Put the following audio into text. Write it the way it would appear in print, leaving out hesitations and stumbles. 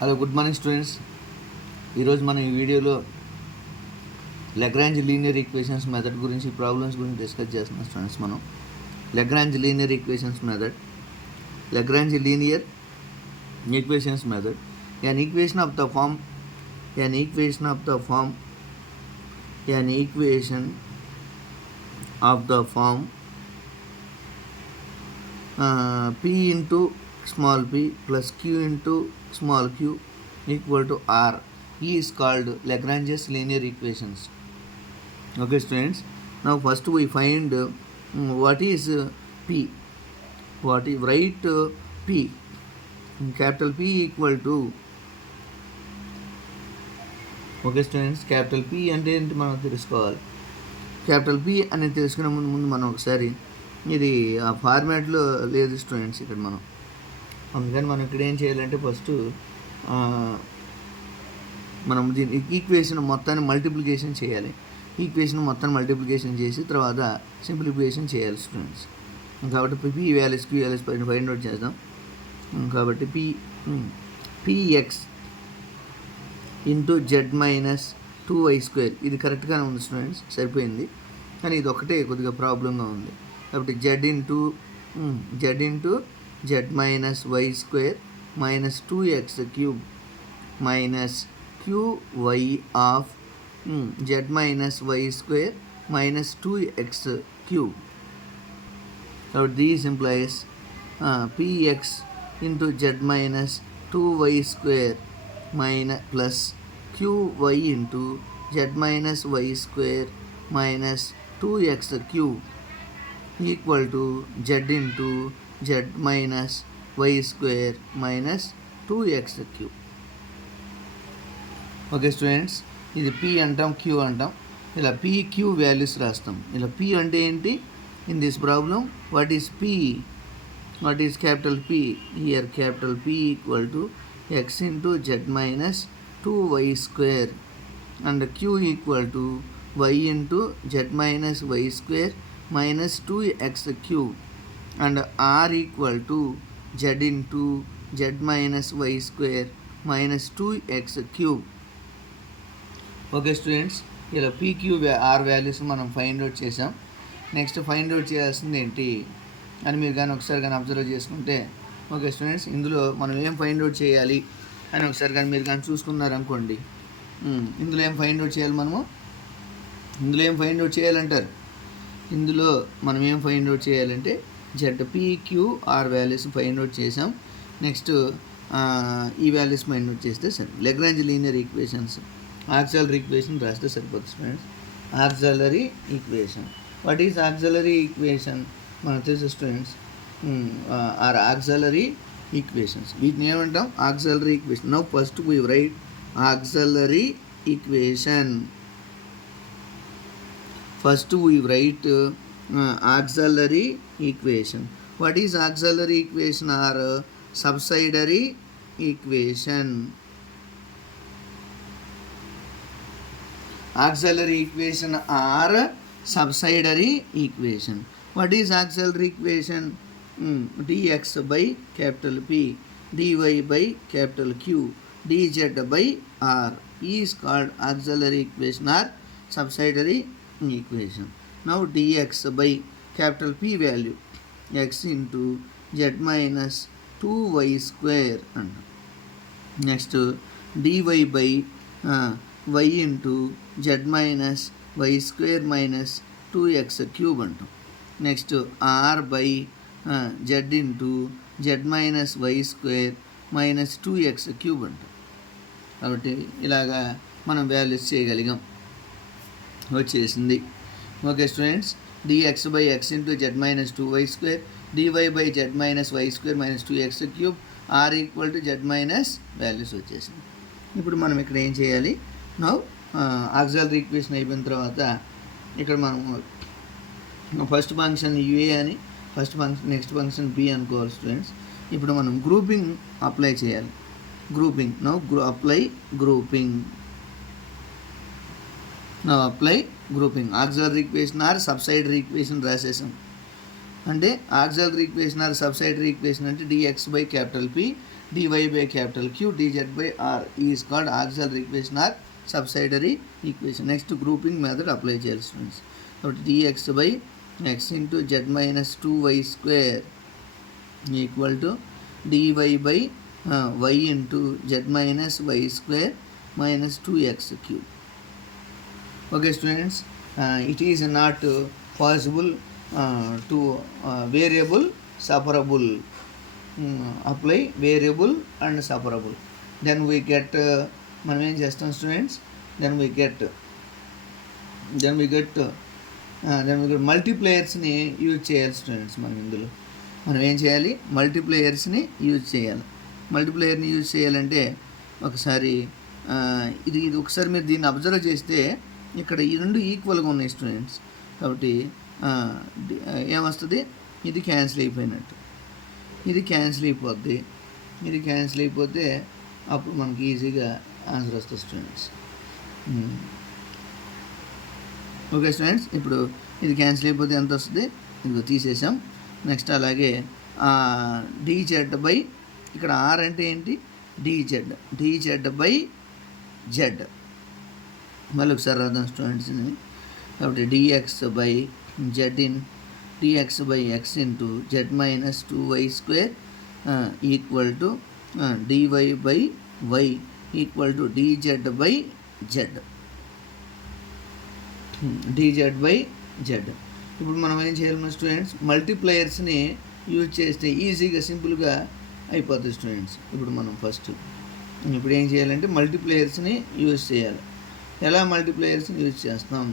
Hello, good morning students. ఈరోజు మనం ఈ వీడియోలో లెగ్రాంజ్ లీనియర్ ఈక్వేషన్స్ మెథడ్ గురించి ప్రాబ్లమ్స్ గురించి డిస్కస్ చేస్తున్నాం స్టూడెంట్స్. మనం Lagrange linear equations method an equation of the form p into small p plus q into small q equal to r is called Lagrange's linear equations. Okay students, now first we find what is p. Write p, capital P equal to, okay students, capital P అంటే ఏంటి మనం తెలుసుకోవాలి. Capital P అనేది తెలుసుకునే ముందు మనం ఒకసారి ఇది ఆ ఫార్మాట్లో లేదు స్టూడెంట్స్ ఇక్కడ మనం, అందుకని మనం ఇక్కడ ఏం చేయాలంటే ఫస్ట్ మనం దీని ఈక్వేషన్ మొత్తాన్ని మల్టిప్లికేషన్ చేయాలి. ఈక్వేషన్ మొత్తాన్ని మల్టిప్లికేషన్ చేసి తర్వాత సింప్లిఫికేషన్ చేయాలి స్టూడెంట్స్. కాబట్టి P values Q values find out చేద్దాం. కాబట్టి px into Z minus 2y², ఇది కరెక్ట్గానే ఉంది స్టూడెంట్స్, సరిపోయింది. కానీ ఇది ఒకటే కొద్దిగా ప్రాబ్లంగా ఉంది. కాబట్టి Z into Z minus y² minus 2x³ minus qy of Z minus y² minus 2x³. కాబట్టి these implies px into Z minus 2y² minus plus qy into Z minus y² minus 2x³ equal to Z into Z minus y² minus 2x³. Okay students, ఇది p అంటాం, q అంటాం. ఇలా p q values రాస్తాం. ఇలా p అంటే ఏంటి in this problem? What is p? What is capital p? Here capital p equal to x into z minus 2y² and q equal to y into z minus y² minus 2x³ and r equal to z into z minus y² minus 2x³. Okay students, ఇలా pq r values మనం find out చేసాం. Next find out చేయాల్సింది ఏంటి అని మీరు కానీ ఒకసారి కానీ అబ్జర్వ్ చేసుకుంటే, ఓకే స్టూడెంట్స్, ఇందులో మనం ఏం ఫైండ్ అవుట్ చేయాలి అని ఒకసారి కానీ మీరు కానీ చూసుకున్నారనుకోండి, ఇందులో ఏం ఫైండ్ అవుట్ చేయాలి మనము? ఇందులో ఏం ఫైండ్ అవుట్ చేయాలంటారు? ఇందులో మనం ఏం ఫైండ్ అవుట్ చేయాలంటే ZPQR వాల్యూస్ ఫైండ్ అవుట్ చేసాం. నెక్స్ట్ ఈ వాల్యూస్ ఫైండ్ అవుట్ చేస్తే సరే, Lagrange linear equations auxiliary equation రాస్తే సరిపోతుంది students. Auxiliary equation, what is auxiliary equation మనకు తెలుసు స్టూడెంట్స్. ఆర్ ఆక్సిలరీ ఈక్వేషన్స్, వీటిని ఏమంటాం? Auxiliary equation. Now first we write auxiliary equation. First we write auxiliary equation. What is auxiliary equation? Or subsidiary equation. Auxiliary equation or subsidiary equation. What is auxiliary equation? dx by capital P, dy by capital Q, dz by R is called auxiliary equation or subsidiary equation. Now dx by capital P value x into z minus 2y² and next dy by y into z minus y² minus 2x³ అంటాం. Next R by Z into Z minus y² minus 2x³ అంటాం. కాబట్టి ఇలాగా మనం values చేయగలిగాం, వచ్చేసింది. Okay students, dx by x into Z minus 2y² dy by Z minus y² minus 2x³ are equal to Z minus values వచ్చేసింది. ఇప్పుడు మనం ఇక్కడ ఏం చేయాలి? నౌ ఆక్సిలరీ ఈక్వేషన్ అయిపోయిన తర్వాత ఇక్కడ మనం ఫస్ట్ ఫంక్షన్ ఏ అని, నెక్స్ట్ ఫంక్షన్ బి అనుకోవాలి స్టూడెంట్స్. ఇప్పుడు మనం గ్రూపింగ్ అప్లై చేయాలి. Grouping apply grouping auxiliary equation or subsidiary equation రాసేసాం. అంటే auxiliary equation or subsidiary equation అంటే dx by capital P, dy by capital Q dz by R is called auxiliary equation or subsidiary equation. Next grouping method apply చేయాలి students. కాబట్టి dx by x into z minus 2y square equal to dy by y into z minus y square minus 2x cube. Okay students, it is not possible to variable separable apply variable and separable. Then we get మనం ఏం చేస్తాం students, then we get మల్టీప్లేయర్స్ని use చేయాలి students. మనం ఏం చేయాలి, మల్టీప్లేయర్స్ని use చేయాలి. మల్టీప్లేయర్ని use చేయాలంటే ఒకసారి ఇది ఒకసారి మీరు దీన్ని అబ్జర్వ్ చేస్తే ఇక్కడ ఈ రెండు ఈక్వల్గా ఉన్నాయి స్టూడెంట్స్. కాబట్టి ఏమొస్తుంది, ఇది క్యాన్సిల్ అయిపోయినట్టు, ఇది క్యాన్సిల్ అయిపోద్ది, ఇది క్యాన్సిల్ అయిపోతే అప్పుడు మనకి ఈజీగా ఆన్సర్ వస్తుంది స్టూడెంట్స్. ఓకే స్టూడెంట్స్, ఇప్పుడు ఇది క్యాన్సిల్ అయిపోతే ఎంత వస్తుంది, ఇదిగో తీసేసాం. నెక్స్ట్ అలాగే dz బై, ఇక్కడ r అంటే ఏంటి, dz బై z. మళ్ళీ ఒకసారి రాద్దాం స్టూడెంట్స్ని. కాబట్టి dx by x into z minus 2y square equal to dy by y equal to dz by z. ఇప్పుడు మనం ఏం చేయాలి మన స్టూడెంట్స్, మల్టీప్లయర్స్ని యూజ్ చేస్తే ఈజీగా సింపుల్గా అయిపోతుంది స్టూడెంట్స్. ఇప్పుడు మనం ఇప్పుడు ఏం చేయాలంటే మల్టీప్లయర్స్ని యూజ్ చేయాలి. ఎలా మల్టీప్లయర్స్ని యూజ్ చేస్తాం,